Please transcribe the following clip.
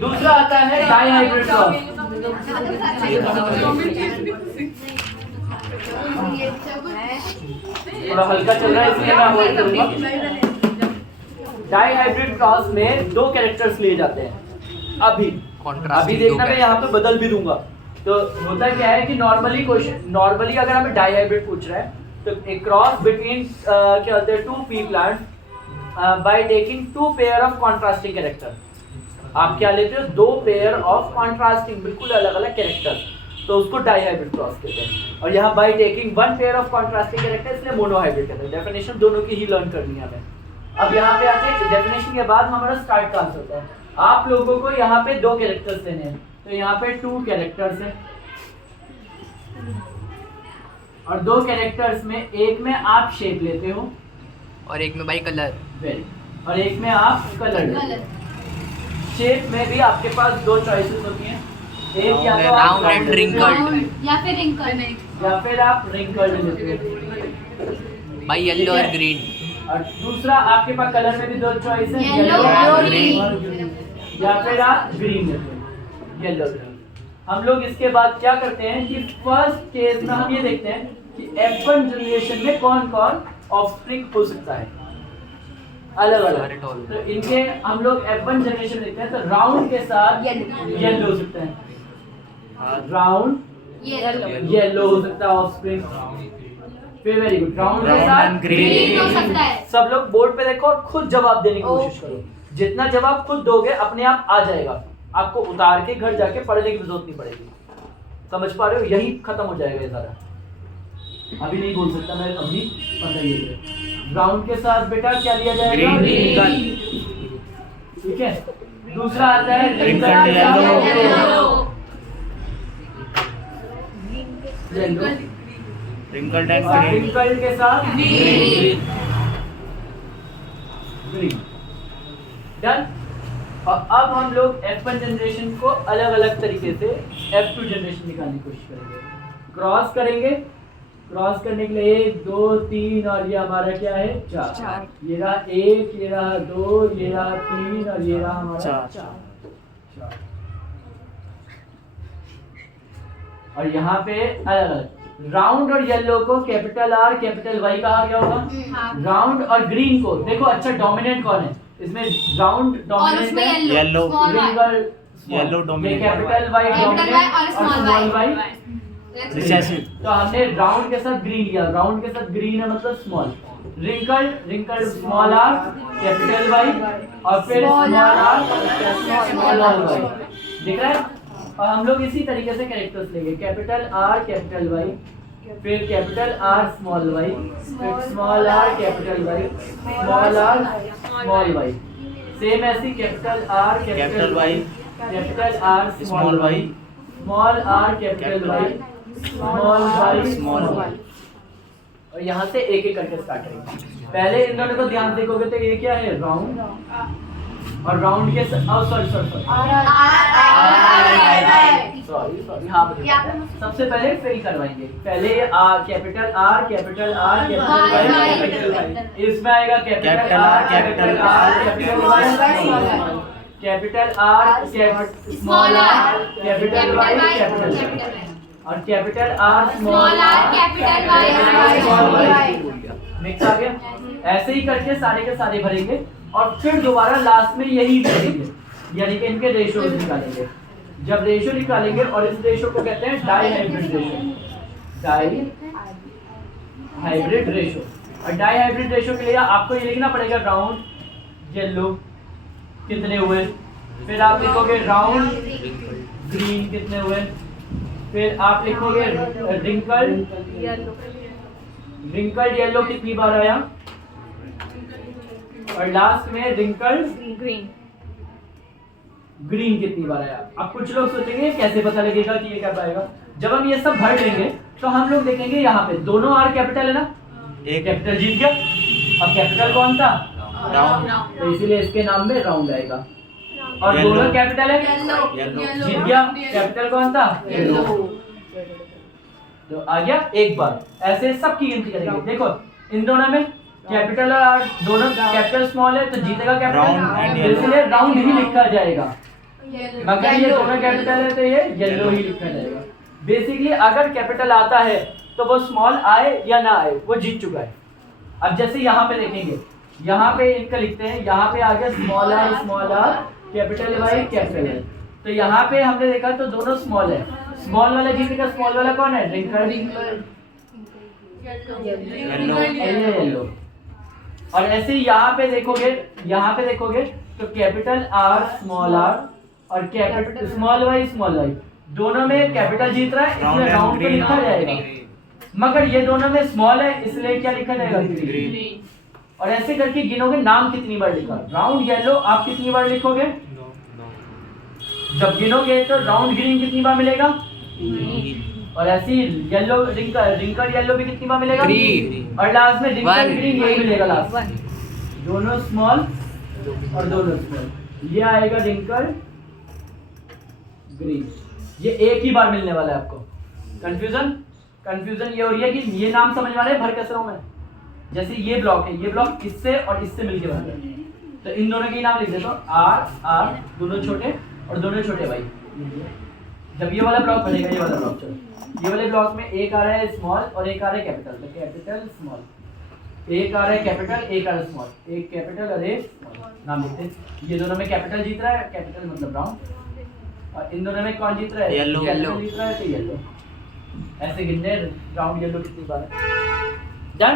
दूसरा आता है डाई हाइब्रिड क्रॉस। थोड़ा हल्का चल रहा है इसलिए मैं अवॉइड करूंगा। डाई हाइब्रिड क्रॉस में दो कैरेक्टर्स लिए जाते हैं। अभी देखना मैं यहाँ पे बदल भी दूंगा। तो होता क्या है कि नॉर्मली अगर हमें डाई हाइब्रिड पूछ रहा है तो एक क्रॉस बिटवीन क्या होते हैं 2 P plants by taking 2 pair of contrasting character. आप क्या लेते हो? 2 पेयर ऑफ कॉन्ट्रास्टिंग बिल्कुल अलग अलग कैरेक्टर, तो उसको डाई हाइब्रिड क्रॉस कहते हैं। और यहाँ by taking 1 pair of contrasting character इसलिए मोनो हाइब्रिड कहते हैं। डेफिनेशन दोनों की ही लर्न करनी है हमें। अब यहाँ पे आते हैं डेफिनेशन के बाद हमारा स्टार्ट कहाँ से होता है। आप लोगों को यहाँ पे 2 कैरेक्टर्स देने हैं, तो यहाँ पे 2 कैरेक्टर्स हैं और 2 कैरेक्टर्स में एक में आप शेप लेते हो और एक में बाई कलर, और एक में आप कलर लेते हो। शेप में भी आपके पास 2 चॉइसेस होती हैं, एक या तो राउंड एंड रिंकल्ड या फिर रिंकल्ड, या फिर आप रिंकल्ड लेते हो बाई येलो और ग्रीन। और दूसरा आपके पास कलर में भी 2 चॉइस है, येलो और ग्रीन, या फिर आप ग्रीन लेते हो, येलो ग्रीन। हम लोग इसके बाद क्या करते हैं कि फर्स्ट केस में हम ये देखते हैं कि F1 जनरेशन में कौन कौन ऑफस्प्रिंग हो सकता है अलग अलग। तो इनके हम लोग F1 जनरेशन देखते हैं तो राउंड के साथ येलो हो सकता है, राउंड येलो हो सकता है ऑफस्प्रिंग। फिर वेरी गुड, राउंड के साथ ग्रीन हो सकता है। सब लोग बोर्ड पे देखो और खुद जवाब देने की कोशिश करो। जितना जवाब खुद दोगे अपने आप आ जाएगा, आपको उतार के घर जाके पढ़ने की जरूरत नहीं पड़ेगी। समझ पा रहे हो? यही खत्म हो जाएगा ये सारा। अभी नहीं बोल सकता मैं, अभी बताइए। राउंड के साथ बेटा क्या लिया जाएगा? ग्रीन। ठीक है। दूसरा आता है wrinkled yellow. Wrinkled and green. Wrinkled के साथ ग्रीन। ग्रीन। डन। और अब हम लोग F1 जनरेशन को अलग अलग तरीके से F2 जनरेशन निकालने की कोशिश करेंगे। क्रॉस करेंगे, क्रॉस करने के लिए 1 2 3 और ये हमारा क्या है 4। ये रहा 1, ये रहा 2, ये रहा 3 और ये रहा हमारा 4। और यहाँ पे अलग अलग राउंड और येलो को कैपिटल R कैपिटल Y कहा गया होगा। राउंड और ग्रीन को देखो अच्छा डोमिनेंट कौन है इसमें? राउंड डोमिनेंट है, yellow yellow dominant, capital Y dominant और स्मॉल y रिसेसिव। तो हमने राउंड के साथ ग्रीन लिया, राउंड के साथ ग्रीन है मतलब small. Wrinkled small r capital Y और फिर स्मॉल r स्मॉल y। दिख रहा है? और हम लोग इसी तरीके से कैरेक्टर्स लेंगे, कैपिटल R कैपिटल Y, फिर कैपिटल R स्मॉल y, फिर small r capital Y, small r small y। Same ऐसी capital R capital Y, capital R small y, small r capital Y, small y small y। और यहाँ से एक एक करके start करेंगे। पहले इन दोनों को ध्यान देखोगे तो ये क्या है? राउंड। और राउंड के सॉरी हाँ सबसे पहले फिल करवाएंगे। पहले capital R capital R capital Y, इसमें आएगा capital R capital R capital Y, capital R small r capital Y capital Y, और capital R small r capital Y small y। Mix आ गया? ऐसे ही करके सारे के सारे भरेंगे और फिर दोबारा लास्ट में यही करेंगे, यानी कि इनके रेशियो निकालेंगे। जब रेशियो निकालेंगे और इस रेशियो को कहते हैं dihybrid ratio, dihybrid ratio. और डाई हाइब्रिड रेशियो के लिए आपको ये लिखना पड़ेगा राउंड येलो कितने हुए, फिर आप लिखोगे राउंड ग्रीन कितने हुए, फिर आप लिखोगे रिंकल्ड येलो कितनी बार आया, और लास्ट में रिंकल्ड ग्रीन कितनी बार आया। अब कुछ लोग सोचेंगे कैसे पता लगेगा कि ये क्या पाएगा। जब हम ये सब भर लेंगे तो हम लोग देखेंगे यहाँ पे दोनों R कैपिटल है ना, एक कैपिटल जीत गया। अब कैपिटल कौन था? राउंड, तो इसीलिए इसके नाम में राउंड आएगा। और दोनों कैपिटल है, जीत गया। कैपिटल कौन था? येलो। तो आ गया एक बार। ऐसे सबकी गिनती करेंगे। देखो इन दोनों में कैपिटल और दोनों कैपिटल स्मॉल है तो जीतेगा कैपिटल, इसलिए राउंड ही लिखा जाएगा। मगर ये दोनों कैपिटल है तो ये येलो ही लिखा जाएगा। बेसिकली अगर कैपिटल आता है तो वो स्मॉल आए या ना आए वो जीत चुका है। अब जैसे यहाँ पे देखेंगे, यहाँ पे इनका लिखते हैं, यहाँ पे आ गया small or capital Y capital है, तो यहाँ पे हमने देखा तो दोनों स्मॉल है। स्मॉल वाला जीतेगा, स्मॉल वाला कौन है? Drinker yellow. और ऐसे ही यहाँ पे देखोगे तो कैपिटल आर और कैपिटल स्मॉल वाई दोनों में कैपिटल जीत रहा है, इसलिए राउंड पे लिखा जाएगा। मगर ये दोनों में स्मॉल है इसलिए क्या लिखा जाएगा? ग्रीन। और ऐसे करके गिनोगे नाम कितनी बार लिखा। राउंड येलो आप कितनी बार लिखोगे? जब गिनोगे तो राउंड ग्रीन कितनी बार मिलेगा? और ऐसे ही येलो रिंकल येलो भी कितनी बार मिलेगा? और लास्ट में रिंकल ग्रीन यही मिलेगा लास्ट। दोनों स्मॉल और दोनों स्मॉल, ये आएगा रिंकल ग्रीन। ये एक ही बार मिलने वाला है आपको। कंफ्यूजन ये हो रही है कि ये नाम समझ में आ रहे हैं भर कसरों में। जैसे ये ब्लॉक है, ये ब्लॉक इससे और इससे मिलके बना है, तो इन दोनों के नाम लिख देता हूँ आर दोनों छोटे और दोनों छोटे भाई। जब ये वाला ब्लॉक बनेगा, ये वाला ब्लॉक, चलो ये वाले ब्लॉक में एक आ रहा है स्मॉल और एक आ रहा है कैपिटल, तो कैपिटल स्मॉल, एक आ रहा है कैपिटल एक आ रहा है स्मॉल, एक कैपिटल और एक स्मॉल नाम लिखते हैं। ये दोनों में कैपिटल जीत रहा है, कैपिटल मतलब राउंड, और इन दोनों में कौन जीत रहा है? येलो जीत रहा है तो येलो। ऐसे गिनने राउंड येलो कितनी बार है? डन।